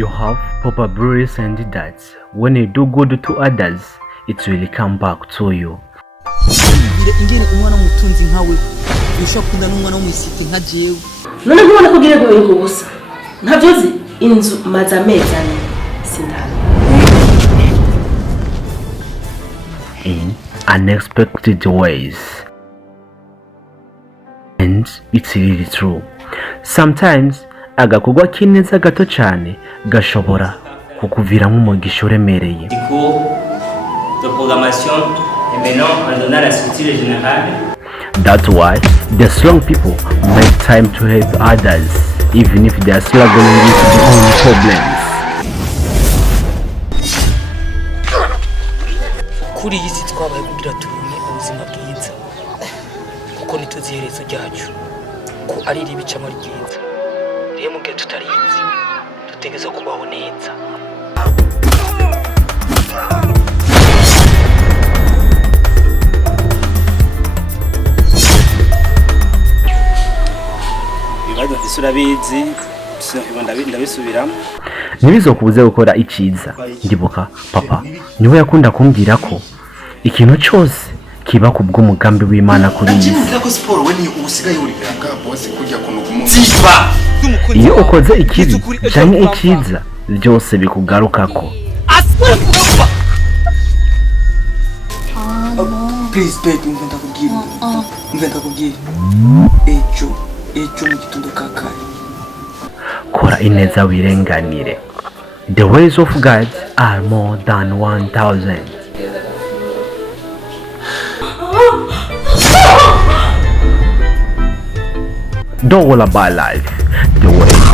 You have probably listened that when you do good to others, it will come back to you. ingene umwana mutunzi nkawe ushobora n'umwana w'umwisite nka jewe none nkubona ko gire goye kubusa ntavyozi inzu maze amezi ane sindana In unexpected ways. And it's really true. Sometimes agakorwa k'ineza gato cyane gashobora kukuviramo umugisha uremereye. De programmation et maintenant en donnant la structure générale. That's why the strong people make time to help others, even if they are struggling with their own problems. kuri iyi si twabaye kugira tubone ubuzima bwiza kuko nituzi iherezo ryacu ko ari ribicamo ryiza rero mu gihe tutarizi dutegeza kubaho neza. Surabizi ndabisubiramo Ntibizokubuze gukora icyiza. Ndibuka papa niwe yakunda kumbwira ko ikintu cyose kiba ku bw'umugambi w'Imana kuri iyi si. Iyo ukoze ikibi cyangwa icyiza byose bikugarukako. Please baby mve ndakubwira ejo mu gitondo kakare Kora ineza wirenganire. The ways of God are more than 1,000. Don't worry about life. The way.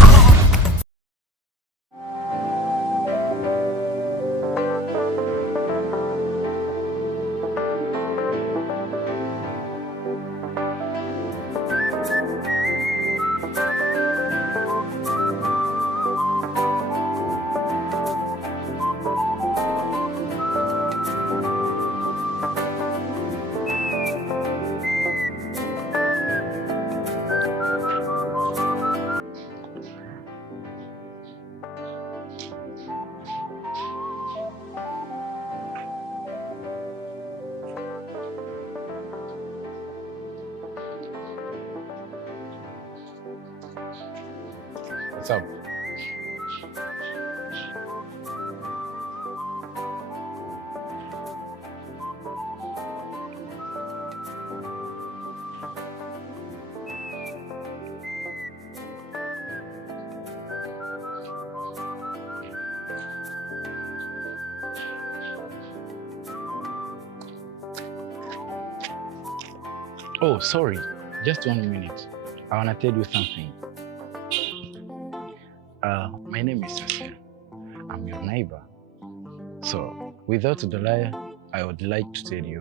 What's up? Oh, sorry. Just 1 minute. I want to tell you something. My name is Sophia. I'm your neighbor. So, without delay, I would like to tell you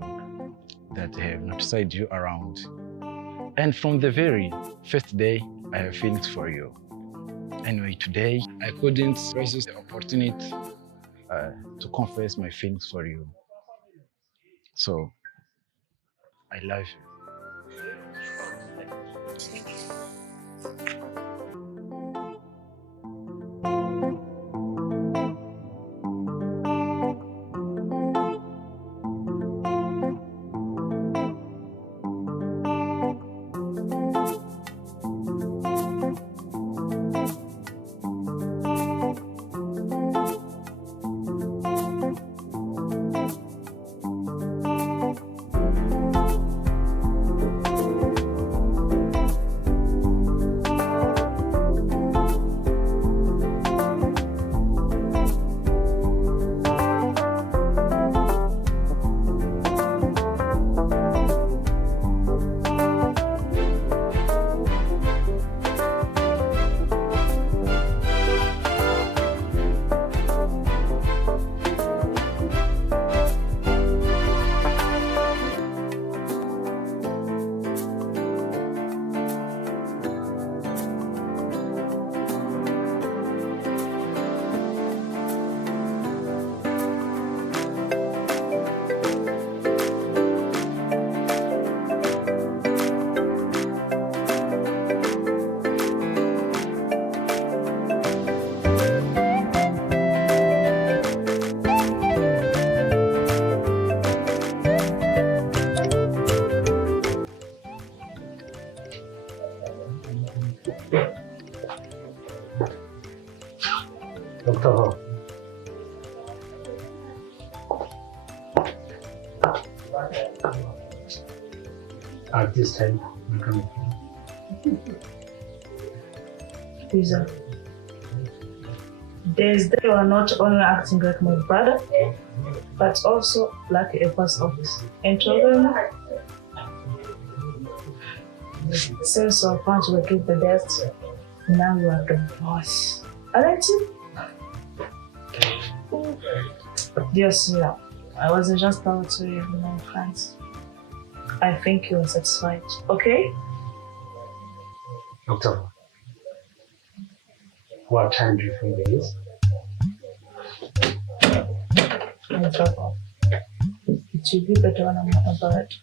that I have noticed you around. And from the very first day, I have feelings for you. Anyway, today, I couldn't resist the opportunity to confess my feelings for you. So, I love you. Dr. Ho. At this time, I'm coming. Lisa, there's that you are not only acting like my brother, but also like a post office. And children, since our parents will keep the best, now you are the boss. Aren't you? Dear Sila, I wasn't just about to you, my friends. I think you are satisfied, okay? Doctor, what time do you think it is? I drop off. It will be better when I'm not about it.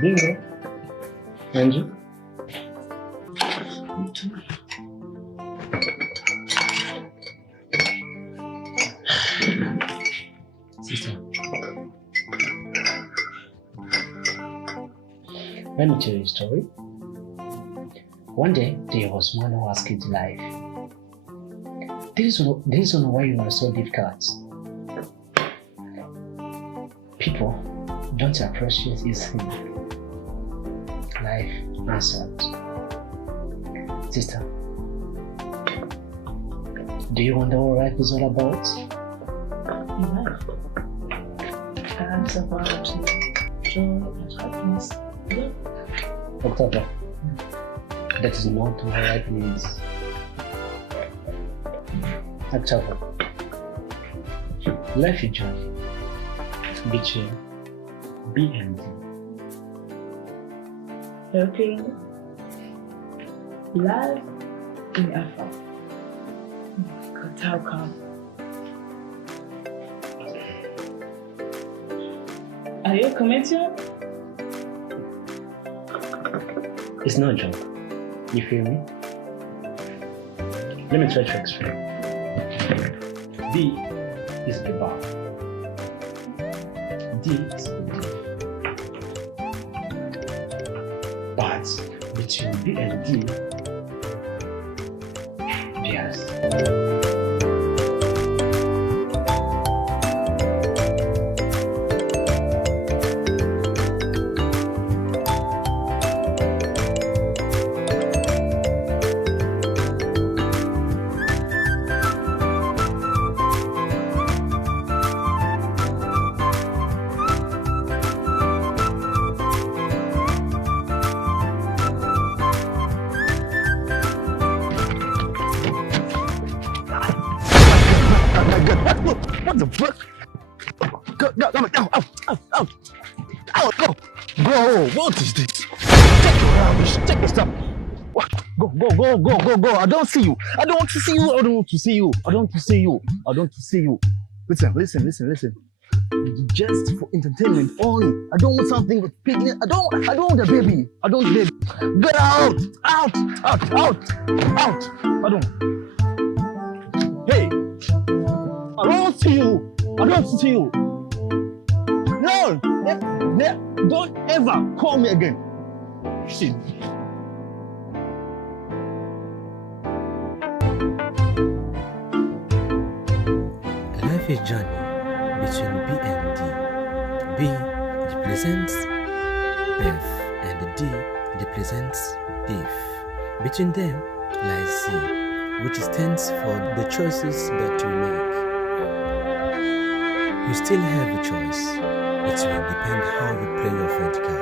Bingo. And you? Me too. Sister, let me tell you a story. One day, there was one who asked his life. This is why you are so difficult. People don't appreciate his thing. Life answered. Sister, do you wonder what life is all about? Life. Times about joy and happiness. Yeah. October, that is not what life is. October, life is journey between B and D. Okay. Life in effort. But how come? Are you a comedian? It's not a joke. You feel me? Let me try to explain. B is the bar. D is the D. But between B and D, yes. What the fuck? Go! What is this? Take your rubbish. Take your stuff. What? Go! I don't see you. I don't want to see you. Listen. Just for entertainment only. I don't want something with picnic. I don't want a baby. Get out! I don't. Hey! I don't see you. No! Don't ever call me again. Shit. Life is journey between B and D. B represents birth and D represents beef. Between them lies C, which stands for the choices that we make. You still have a choice. It will depend how you play your friend card.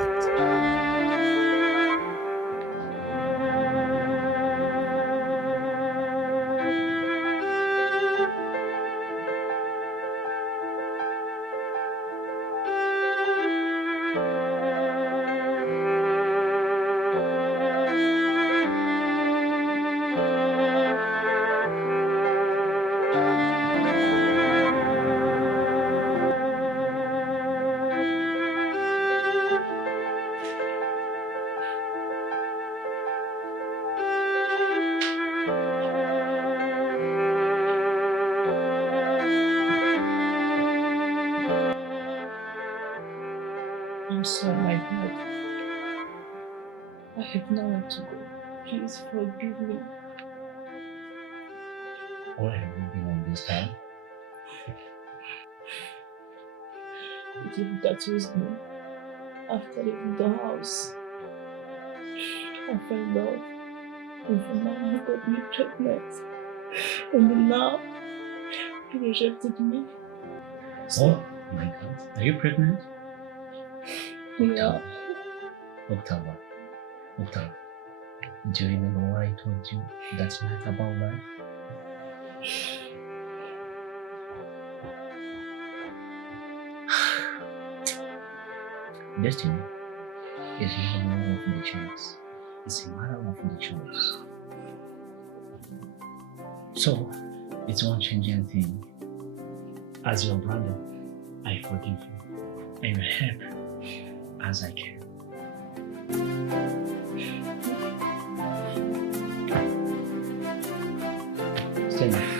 I'm sorry, my God. I have nowhere to go. Please forgive me. Where have you been all this time? If that was me, after leaving the house, I fell off. And for now, he got me pregnant. And then now, he rejected me. Oh my God. Are you pregnant? Yeah. October, do you remember what I told you that night about life? Destiny is not a matter of the chance, it's a matter of the choice. So, it won't change anything. As your brother, I forgive you. I will help as I can. Stella.